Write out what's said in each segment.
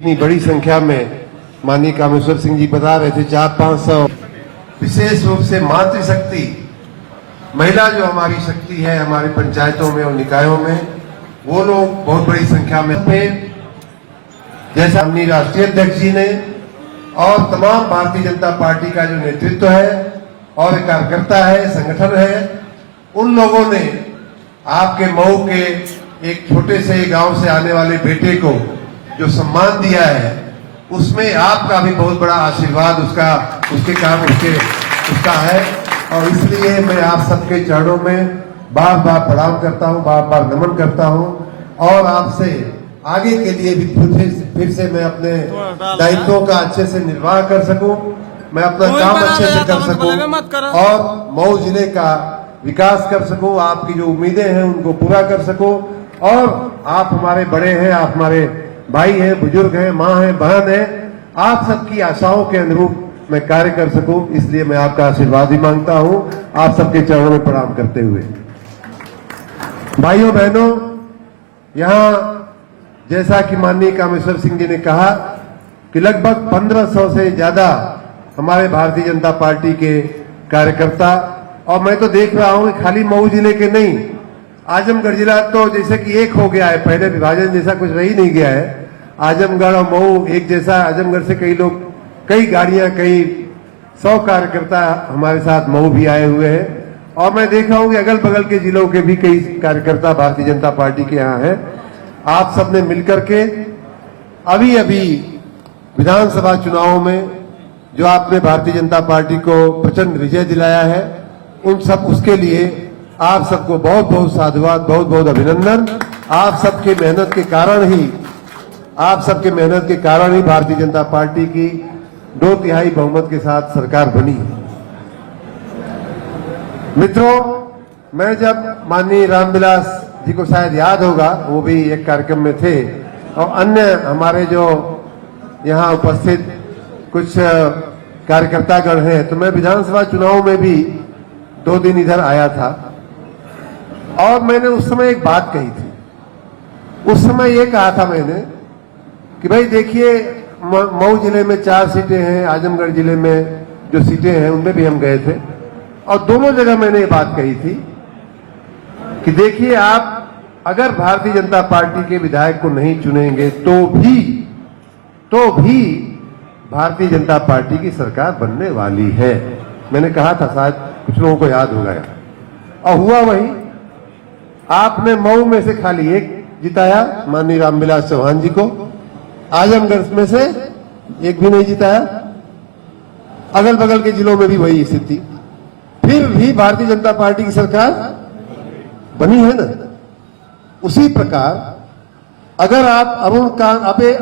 इतनी बड़ी संख्या में माननीय कामेश्वर सिंह जी बता रहे थे 400-500 विशेष रूप से मातृशक्ति महिला जो हमारी शक्ति है हमारी पंचायतों में और निकायों में वो लोग बहुत बड़ी संख्या में थे। जैसा माननीय राष्ट्रीय अध्यक्ष जी ने और तमाम भारतीय जनता पार्टी का जो नेतृत्व है और कार्यकर्ता है संगठन है उन लोगों ने आपके मऊ के एक छोटे से गांव से आने वाले बेटे को जो सम्मान दिया है उसमें आपका भी बहुत बड़ा आशीर्वाद उसका है और इसलिए मैं आप सबके चरणों में बार बार प्रणाम करता हूं, बार बार नमन करता हूं और आपसे आगे के लिए भी फिर से मैं अपने दायित्वों का अच्छे से निर्वाह कर सकूं, मैं अपना काम अच्छे से कर सकूं और मऊ जिले का विकास कर सकूं, आपकी जो उम्मीदें हैं उनको पूरा कर सकूं और आप हमारे बड़े हैं, आप हमारे भाई हैं, बुजुर्ग हैं, माँ हैं, बहन हैं, आप सबकी आशाओं के अनुरूप मैं कार्य कर सकूं, इसलिए मैं आपका आशीर्वाद भी मांगता हूं, आप सबके चरणों में प्रणाम करते हुए। भाइयों बहनों, यहां जैसा कि माननीय कामेश्वर सिंह जी ने कहा कि लगभग 1500 से ज्यादा हमारे भारतीय जनता पार्टी के कार्यकर्ता और मैं तो देख रहा हूं कि खाली मऊ जिले के नहीं, आजमगढ़ जिला तो जैसे कि एक हो गया है, पहले विभाजन जैसा कुछ रही नहीं गया है। आजमगढ़ और मऊ एक जैसा, आजमगढ़ से कई लोग, कई गाड़ियां, कई 100 कार्यकर्ता हमारे साथ मऊ भी आए हुए हैं और मैं देख रहा हूं कि अगल बगल के जिलों के भी कई कार्यकर्ता भारतीय जनता पार्टी के यहाँ हैं। आप सबने मिलकर के अभी अभी विधानसभा चुनावों में जो आपने भारतीय जनता पार्टी को प्रचंड विजय दिलाया है उन सब उसके लिए आप सबको बहुत बहुत साधुवाद, बहुत बहुत अभिनंदन। आप सबके मेहनत के कारण ही भारतीय जनता पार्टी की 2/3 बहुमत के साथ सरकार बनी। मित्रों, मैं जब माननीय रामविलास जी को शायद याद होगा, वो भी एक कार्यक्रम में थे और अन्य हमारे जो यहाँ उपस्थित कुछ कार्यकर्तागण हैं, तो मैं विधानसभा चुनाव में भी 2 दिन इधर आया था और मैंने उस समय एक बात कही थी। उस समय ये कहा था मैंने कि भाई देखिए, मऊ जिले में 4 सीटें हैं, आजमगढ़ जिले में जो सीटें हैं उनमें भी हम गए थे और दोनों जगह मैंने ये बात कही थी कि देखिए, आप अगर भारतीय जनता पार्टी के विधायक को नहीं चुनेंगे तो भी भारतीय जनता पार्टी की सरकार बनने वाली है। मैंने कहा था, शायद कुछ लोगों को याद होगा और हुआ वही। आपने मऊ में से खाली एक जिताया, माननीय रामविलास चौहान जी को, आजमगढ़ में से एक भी नहीं जिताया, अगल बगल के जिलों में भी वही स्थिति, फिर भी भारतीय जनता पार्टी की सरकार बनी है ना। उसी प्रकार अगर आप अरुण कांत, अबे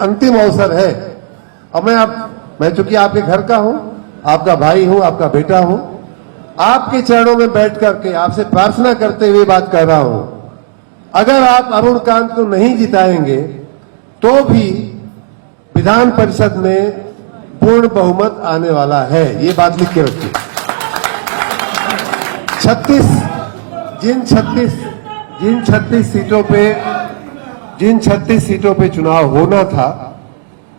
अंतिम अवसर है और मैं चूंकि आपके घर का हूं, आपका भाई हूं, आपका बेटा हूं, आपके चरणों में बैठ करके आपसे प्रार्थना करते हुए बात कर रहा हूं, अगर आप अरुण कांत को नहीं जिताएंगे तो भी विधान परिषद में पूर्ण बहुमत आने वाला है, ये बात लिख के रखिए। जिन 36 सीटों पे चुनाव होना था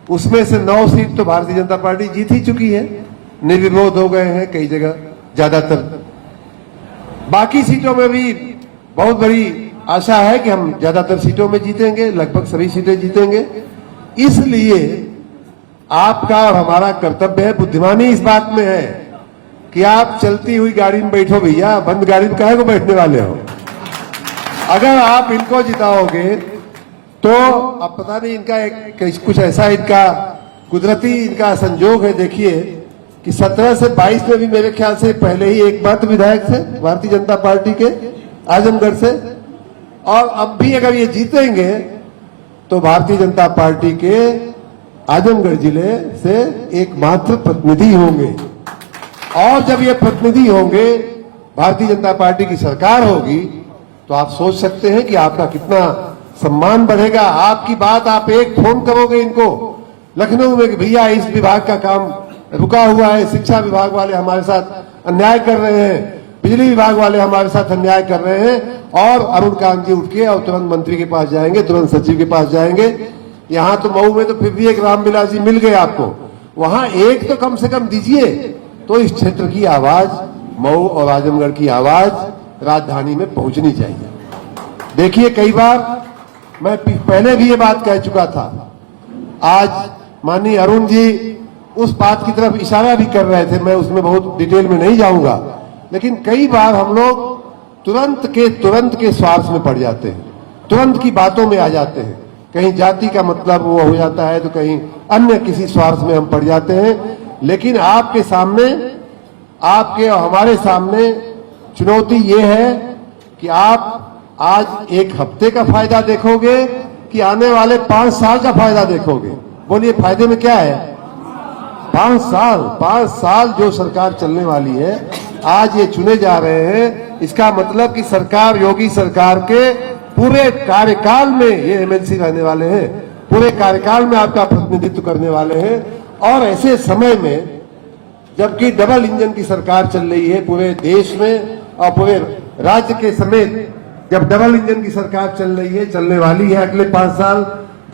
उसमें से 9 सीट तो भारतीय जनता पार्टी जीत ही चुकी है, निर्विरोध हो गए हैं कई जगह, ज्यादातर। बाकी सीटों में भी बहुत बड़ी आशा है कि हम ज्यादातर सीटों में जीतेंगे, लगभग सभी सीटें जीतेंगे। इसलिए आपका और हमारा कर्तव्य है, बुद्धिमानी इस बात में है कि आप चलती हुई गाड़ी में बैठो भैया, बंद गाड़ी में काहे को बैठने वाले हो। अगर आप इनको जिताओगे तो अब पता नहीं इनका कुछ ऐसा इनका कुदरती इनका संजोग है। देखिए कि 17 से 22 में भी मेरे ख्याल से पहले ही एक बार विधायक थे भारतीय जनता पार्टी के आजमगढ़ से, और अब भी अगर ये जीतेंगे तो भारतीय जनता पार्टी के आजमगढ़ जिले से एकमात्र प्रतिनिधि होंगे और जब ये प्रतिनिधि होंगे, भारतीय जनता पार्टी की सरकार होगी, तो आप सोच सकते हैं कि आपका कितना सम्मान बढ़ेगा। आपकी बात, आप एक फोन करोगे इनको लखनऊ में कि भैया इस विभाग का काम रुका हुआ है, शिक्षा विभाग वाले हमारे साथ अन्याय कर रहे हैं, बिजली विभाग वाले हमारे साथ अन्याय कर रहे हैं, और अरुण कांत जी उठ के और तुरंत मंत्री के पास जाएंगे, तुरंत सचिव के पास जाएंगे यहां तो मऊ में तो फिर भी एक रामविलास जी मिल गए आपको, वहां एक तो कम से कम दीजिए, तो इस क्षेत्र की आवाज, मऊ और आजमगढ़ की आवाज राजधानी में पहुंचनी चाहिए। देखिए, कई बार मैं पहले भी ये बात कह चुका था, आज माननीय अरुण जी उस बात की तरफ इशारा भी कर रहे थे, मैं उसमें बहुत डिटेल में नहीं जाऊंगा, लेकिन कई बार हम लोग तुरंत के स्वार्थ में पड़ जाते हैं, तुरंत की बातों में आ जाते हैं, कहीं जाति का मतलब वो हो जाता है तो कहीं अन्य किसी स्वार्थ में हम पड़ जाते हैं। लेकिन आपके सामने, आपके और हमारे सामने चुनौती ये है कि आप आज एक हफ्ते का फायदा देखोगे कि आने वाले 5 साल का फायदा देखोगे। बोलिए, फायदे में क्या है? 5 साल जो सरकार चलने वाली है, आज ये चुने जा रहे हैं, इसका मतलब कि सरकार, योगी सरकार के पूरे कार्यकाल में ये एमएलसी रहने वाले हैं, पूरे कार्यकाल में आपका प्रतिनिधित्व करने वाले हैं। और ऐसे समय में जबकि डबल इंजन की सरकार चल रही है पूरे देश में और पूरे राज्य के समेत, जब डबल इंजन की सरकार चल रही है, चलने वाली है अगले 5 साल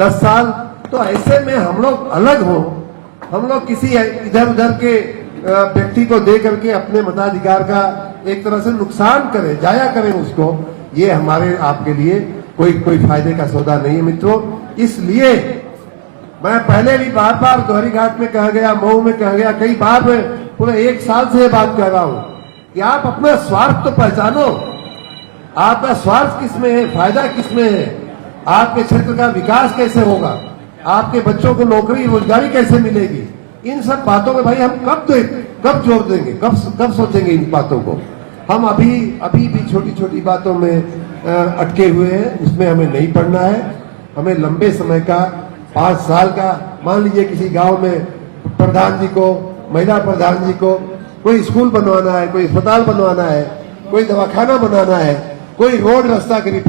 10 साल, तो ऐसे में हम लोग अलग हो, हम लोग किसी इधर उधर के व्यक्ति को दे करके अपने मताधिकार का एक तरह से नुकसान करें, जाया करें उसको, ये हमारे आपके लिए कोई फायदे का सौदा नहीं है मित्रों। इसलिए मैं पहले भी बार बार दोहरी घाट में कहा गया, मऊ में कहा गया, कई बार मैं पूरे 1 साल से ये बात कह रहा हूं कि आप अपना स्वार्थ तो पहचानो, आपका स्वार्थ किसमें है, फायदा किसमें है, आपके क्षेत्र का विकास कैसे होगा, आपके बच्चों को नौकरी रोजगारी कैसे मिलेगी, इन सब बातों में भाई हम कब जोर देंगे, कब सोचेंगे इन बातों को। हम अभी भी छोटी छोटी बातों में अटके हुए हैं, उसमें हमें नहीं पड़ना है। हमें लंबे समय का, 5 साल का, मान लीजिए किसी गांव में प्रधान जी को, महिला प्रधान जी को कोई स्कूल बनवाना है, कोई अस्पताल बनवाना है, कोई दवाखाना बनाना है, कोई रोड रास्ता की रिपेयर